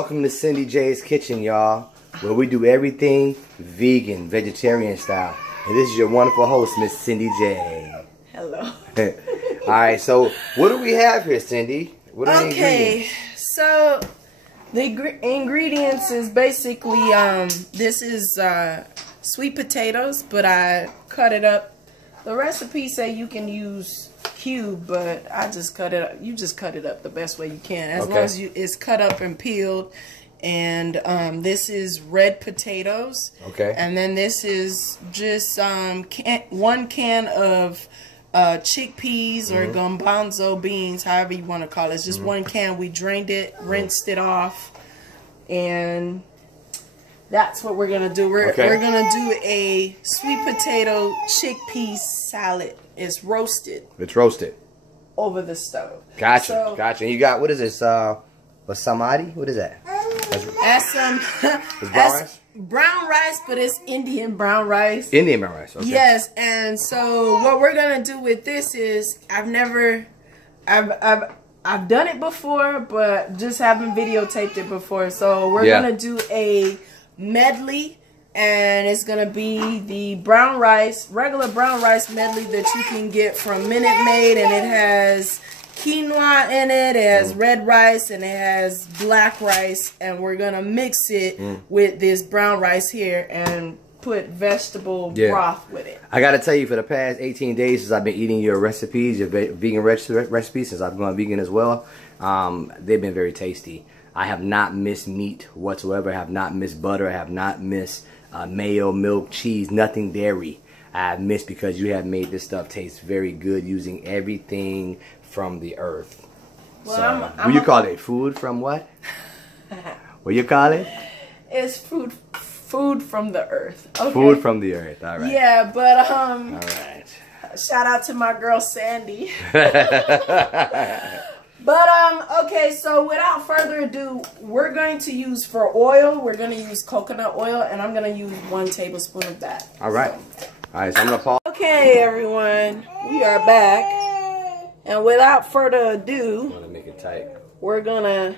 Welcome to Cindy J's Kitchen, y'all, where we do everything vegan, vegetarian style. And this is your wonderful host, Miss Cindy J. Hello. Alright, so what do we have here, Cindy? What are the ingredients? So the ingredients is basically, this is sweet potatoes, but I cut it up. The recipe say you can use cube, but I just cut it up. You just cut it up the best way you can, as long as it's cut up and peeled. And this is red potatoes. Okay. And then this is just 1 can of chickpeas or garbanzo beans, however you want to call it. It's just 1 can. We drained it, rinsed it off, and that's what we're gonna do. We're gonna do a sweet potato chickpea salad. It's roasted. It's roasted over the stove. Gotcha, so, gotcha. And you got, what is this? Basmati? What is that? That's it's brown rice. Brown rice, but it's Indian brown rice. Indian brown rice. Okay. Yes, and so what we're gonna do with this is I've done it before, but just haven't videotaped it before. So we're gonna do a medley, and it's gonna be the brown rice, regular brown rice medley that you can get from Maid, and it has quinoa in it, it has red rice, and it has black rice, and we're gonna mix it with this brown rice here and put vegetable broth with it. I gotta tell you, for the past 18 days since I've been eating your recipes, your vegan recipes, since I've gone vegan as well, they've been very tasty. I have not missed meat whatsoever. I have not missed butter. I have not missed mayo, milk, cheese, nothing dairy. I have missed, because you have made this stuff taste very good using everything from the earth. Well, so, what you call it? Food from what? What you call it? It's food from the earth. Okay. Food from the earth. All right. Yeah, but all right. Shout out to my girl Sandy. But okay, so without further ado, we're going to use, for oil, we're going to use coconut oil, and I'm going to use 1 tablespoon of that. All right. All right, so I'm going to pause. Okay, everyone, we are back. And without further ado, I'm gonna make it tight. We're going to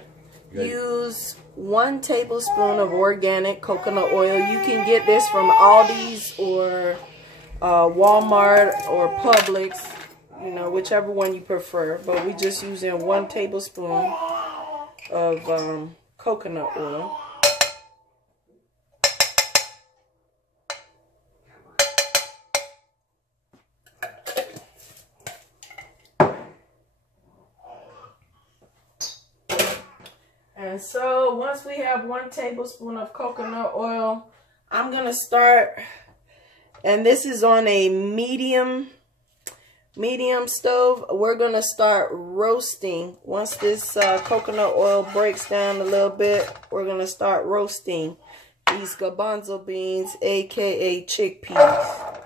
use 1 tablespoon of organic coconut oil. You can get this from Aldi's or Walmart or Publix. You know, whichever one you prefer, but we just using 1 tablespoon of coconut oil. And so once we have 1 tablespoon of coconut oil, I'm gonna start, and this is on a medium stove. We're gonna start roasting. Once this coconut oil breaks down a little bit, we're gonna start roasting these garbanzo beans, aka chickpeas.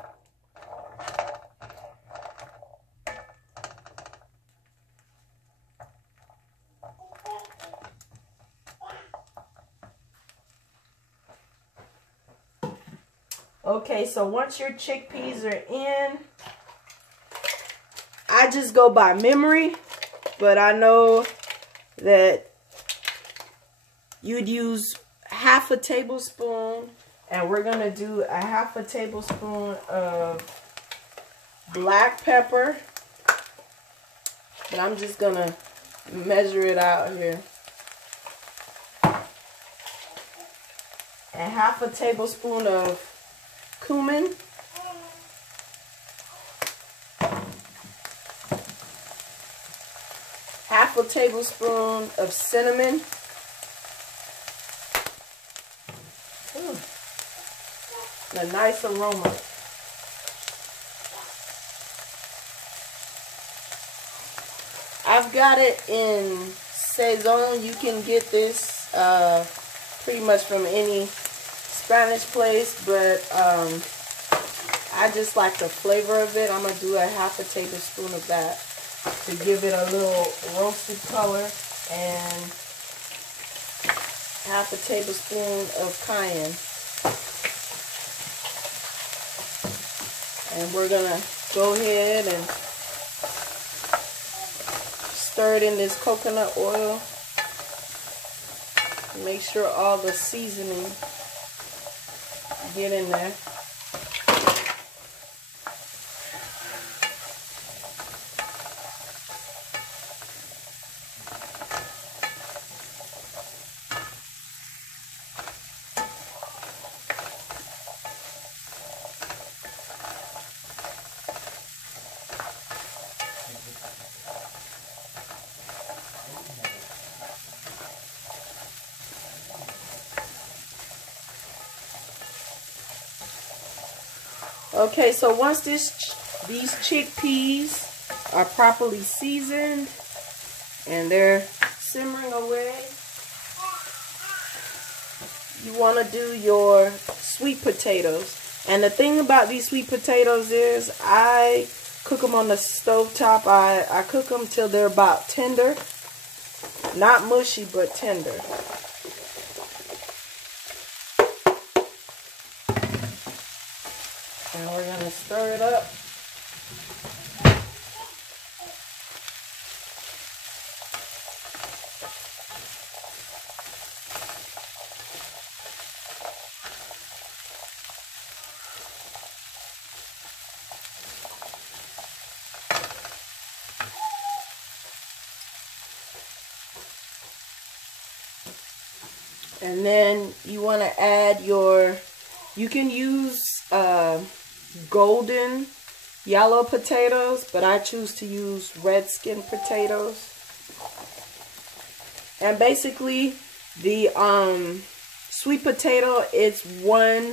Okay, so once your chickpeas are in, I just go by memory, but I know that you'd use 1/2 tablespoon, and we're going to do 1/2 tablespoon of black pepper. But I'm just going to measure it out here. And 1/2 tablespoon of cumin. 1/2 tablespoon of cinnamon. Ooh, a nice aroma. I've got it in Saison. You can get this pretty much from any Spanish place, but I just like the flavor of it. I'm going to do 1/2 tablespoon of that to give it a little roasted color, and 1/2 tablespoon of cayenne. And we're going to go ahead and stir it in this coconut oil. Make sure all the seasoning get in there. Okay, so once these chickpeas are properly seasoned and they're simmering away, you want to do your sweet potatoes. And the thing about these sweet potatoes is I cook them on the stove top. I cook them till they're about tender. Not mushy, but tender. And we're going to stir it up. And then you want to add you can use golden yellow potatoes, but I choose to use red skin potatoes. And basically the sweet potato is one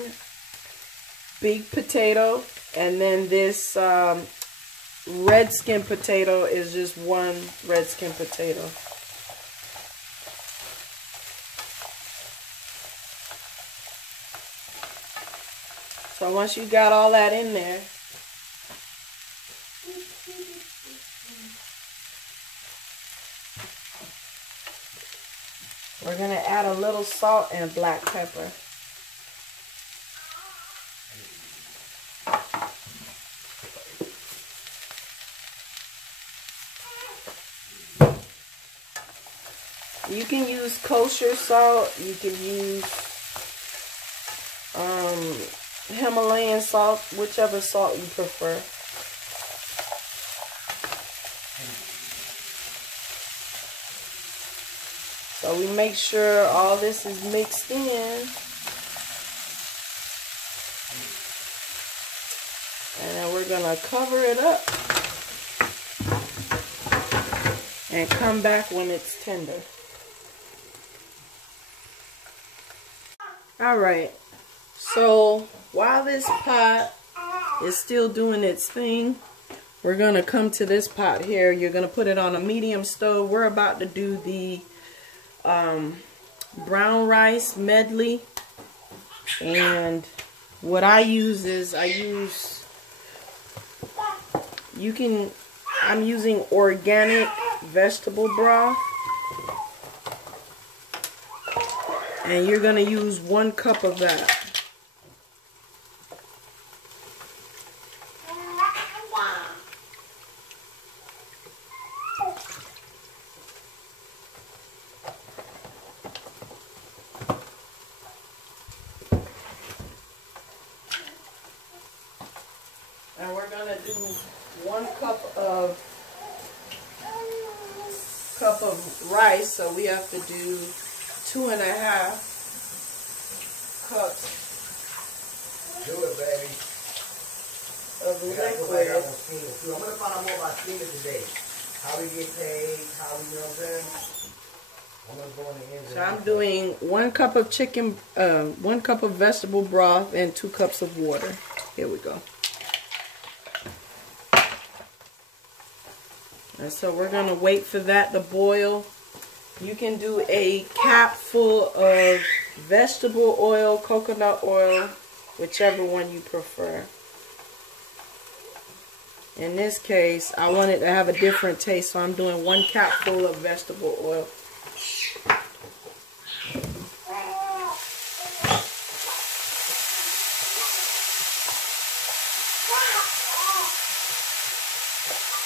big potato, and then this red skin potato is just one red skin potato. So once you got all that in there, we're going to add a little salt and black pepper. You can use kosher salt, you can use Himalayan salt, whichever salt you prefer. So we make sure all this is mixed in. And then we're going to cover it up and come back when it's tender. Alright, so while this pot is still doing its thing, we're going to come to this pot here. You're going to put it on a medium stove. We're about to do the brown rice medley. And what I use is I'm using organic vegetable broth. And you're going to use 1 cup of that. And we're going to do 1 cup of rice, so we have to do 2.5 cups. Do it, baby. Of liquid. I'm going to find out more about steaming today. How we get paid, how we, you know what I'm saying? I'm going to go in the end. So I'm doing 1 cup of 1 cup of vegetable broth and 2 cups of water. Here we go. And so we're going to wait for that to boil. You can do a cap full of vegetable oil, coconut oil, whichever one you prefer. In this case, I want it to have a different taste, so I'm doing 1 cap full of vegetable oil.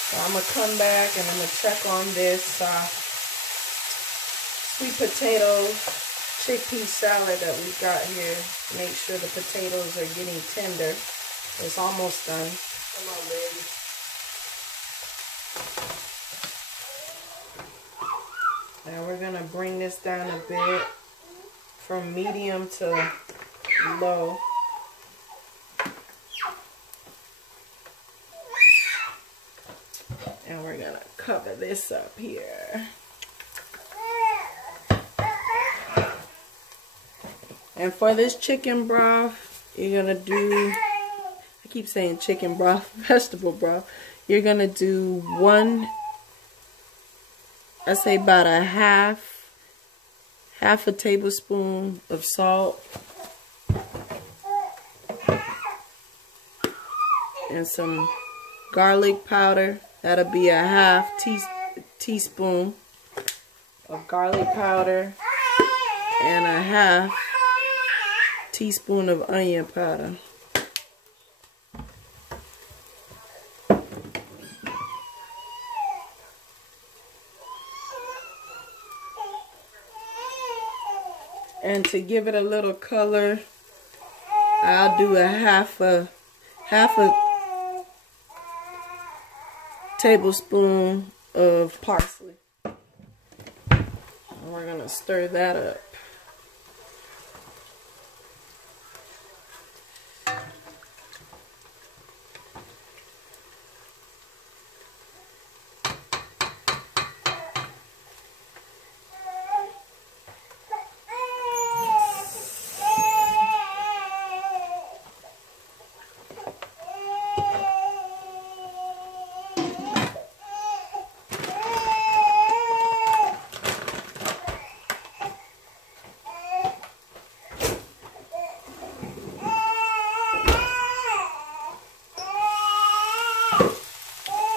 So I'm going to come back and I'm going to check on this sweet potato chickpea salad that we got here. Make sure the potatoes are getting tender. It's almost done. Come on, baby. Now we're gonna bring this down a bit from medium to low. And we're gonna cover this up here. And for this chicken broth, you're gonna do, I keep saying chicken broth, vegetable broth. You're gonna do I say about a half a tablespoon of salt and some garlic powder. That'll be a half teaspoon of garlic powder and a half teaspoon of onion powder. And to give it a little color, I'll do a half a tablespoon of parsley. And we're gonna stir that up.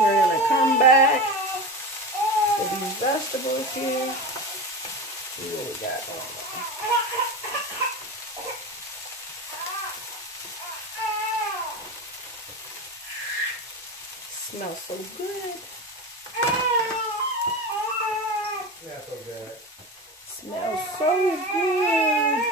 We're gonna come back to these vegetables here. See what we got going on. Smells so good. Smells so good. Smells so good.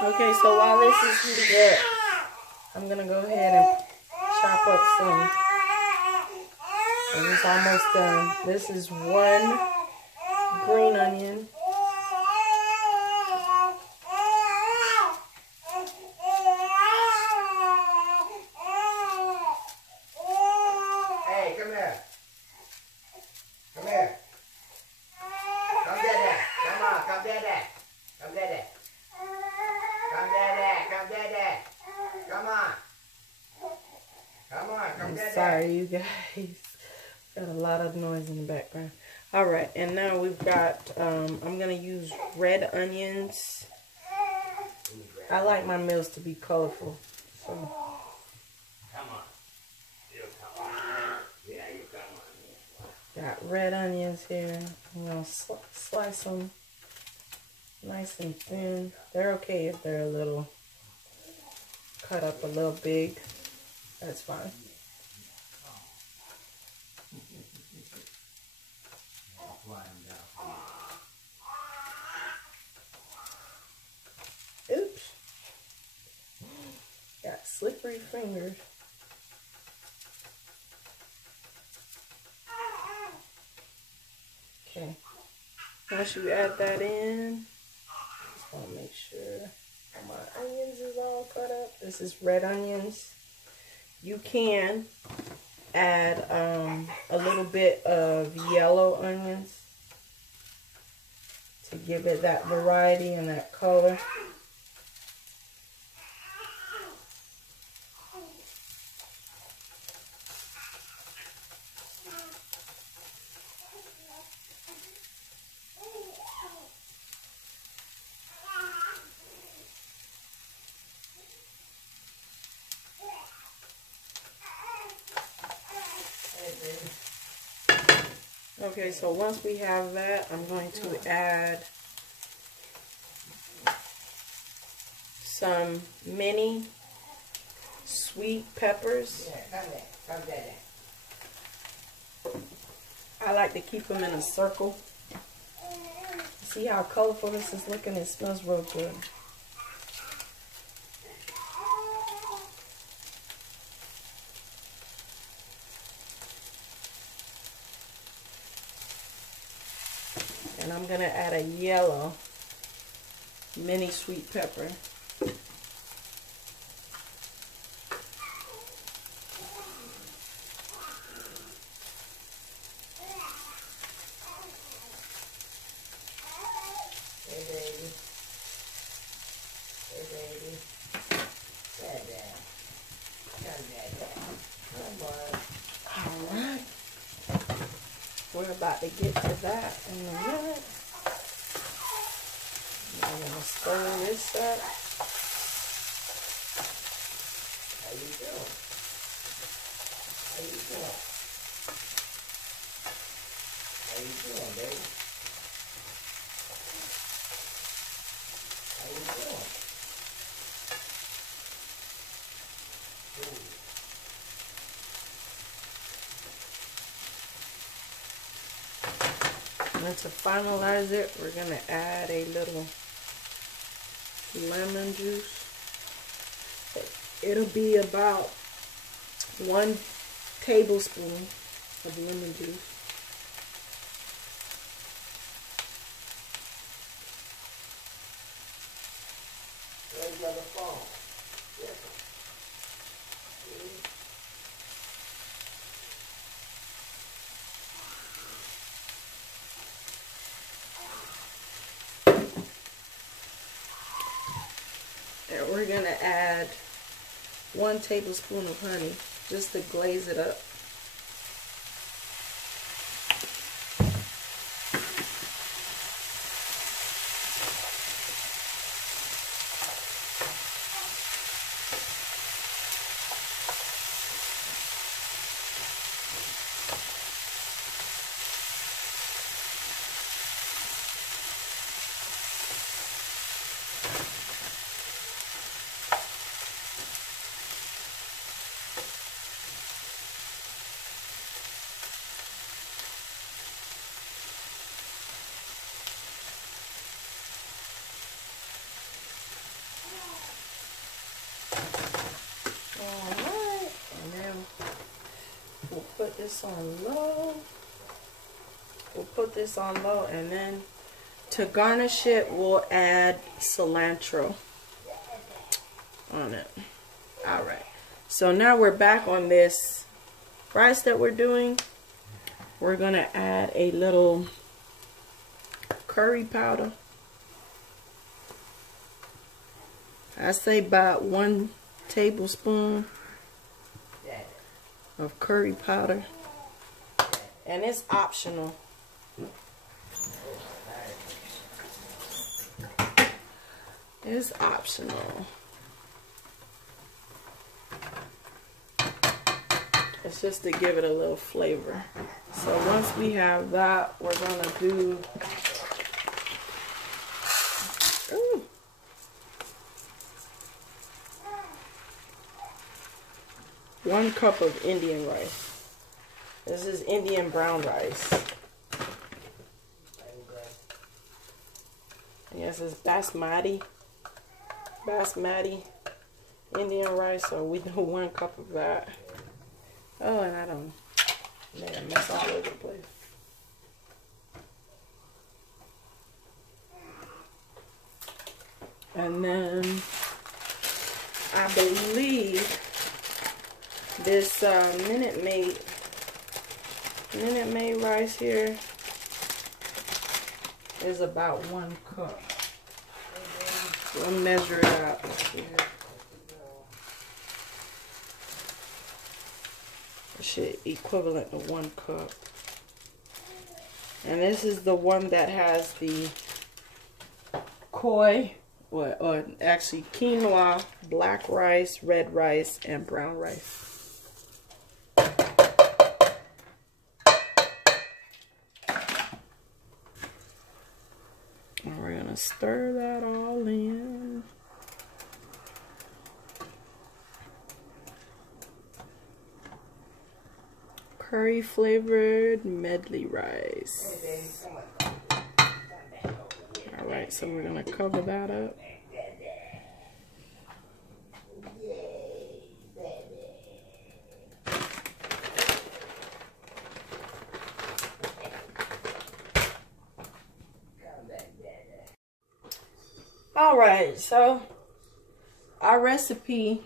Okay, so while this is heating up, I'm gonna go ahead and chop up some. And it's almost done. This is 1 green onion. Hey, come here. Come here. Come get that. Come on, come get that. Come get that. Come get that. Come get that. Come on. Come on, come get that. Sorry, you guys. Got a lot of noise in the background. Alright, and now we've got, I'm going to use red onions. I like my meals to be colorful. So. Come on. You come on. Yeah, you come on. Got red onions here. I'm going to slice them nice and thin. They're okay if they're a little cut up a little big. That's fine. Oops. Got slippery fingers. Okay. Once you add that in, just want to make sure my onions is all cut up. This is red onions. You can add a little bit of yellow onions to give it that variety and that color. Okay, so once we have that, I'm going to add some mini sweet peppers. I like to keep them in a circle. See how colorful this is looking? It smells real good. And I'm going to add a yellow mini sweet pepper. Hey baby. Hey baby. Dad. Come Dad. Come on. Alright. We're about to get to that in a minute. I'm going to stir this up. How you doing? How you doing? How you doing, baby? How you doing? Ooh. And to finalize it, we're going to add a little lemon juice. It'll be about 1 tablespoon of lemon juice. Where's the other phone? Yes. And we're going to add 1 tablespoon of honey just to glaze it up. Alright, and then we'll put this on low. We'll put this on low, and then to garnish it, we'll add cilantro on it. Alright, so now we're back on this rice that we're doing. We're going to add a little curry powder. I say about 1 tablespoon of curry powder, and it's optional. It's optional. It's just to give it a little flavor. So once we have that, we're gonna do 1 cup of Indian rice. This is Indian brown rice. Yes, it's Basmati Indian rice, so we do 1 cup of that. Oh, and I don't made a mess all over the place. And then I believe this Minute Maid Minute Maid rice here is about 1 cup. We'll measure it out. It should equivalent to 1 cup. And this is the one that has the koi, or actually quinoa, black rice, red rice, and brown rice. And we're gonna stir that all in. Curry flavored medley rice. Alright, so we're gonna cover that up. Alright, so our recipe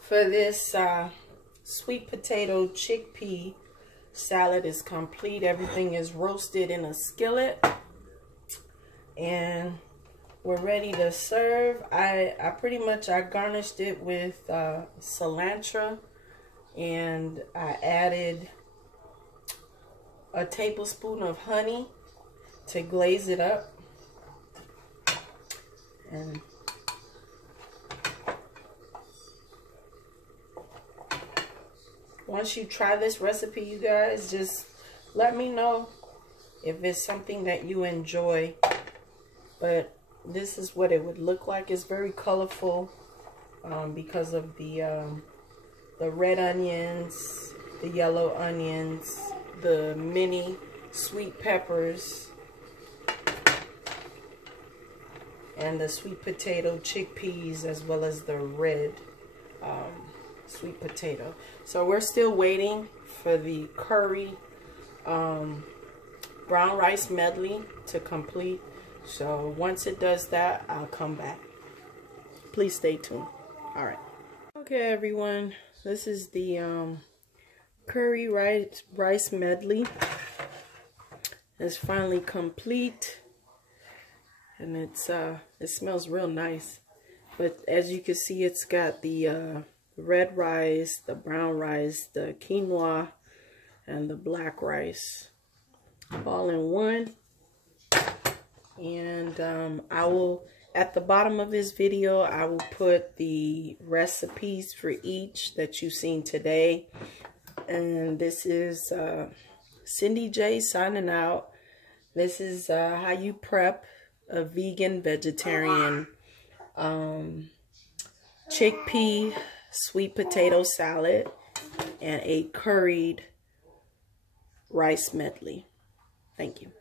for this sweet potato chickpea salad is complete. Everything is roasted in a skillet and we're ready to serve. I garnished it with cilantro, and I added a tablespoon of honey to glaze it up. And once you try this recipe, you guys, just let me know if it's something that you enjoy. But this is what it would look like. It's very colorful because of the red onions, the yellow onions, the mini sweet peppers, and the sweet potato chickpeas, as well as the red sweet potato. So we're still waiting for the curry brown rice medley to complete. So once it does that, I'll come back. Please stay tuned. All right. Okay, everyone. This is the curry rice medley. It's finally complete. And it smells real nice. But as you can see, it's got the red rice, the brown rice, the quinoa, and the black rice all in one. And I will, at the bottom of this video, I will put the recipes for each that you've seen today. And this is Cindy J signing out. This is how you prep a vegan vegetarian chickpea sweet potato salad and a curried rice medley. Thank you.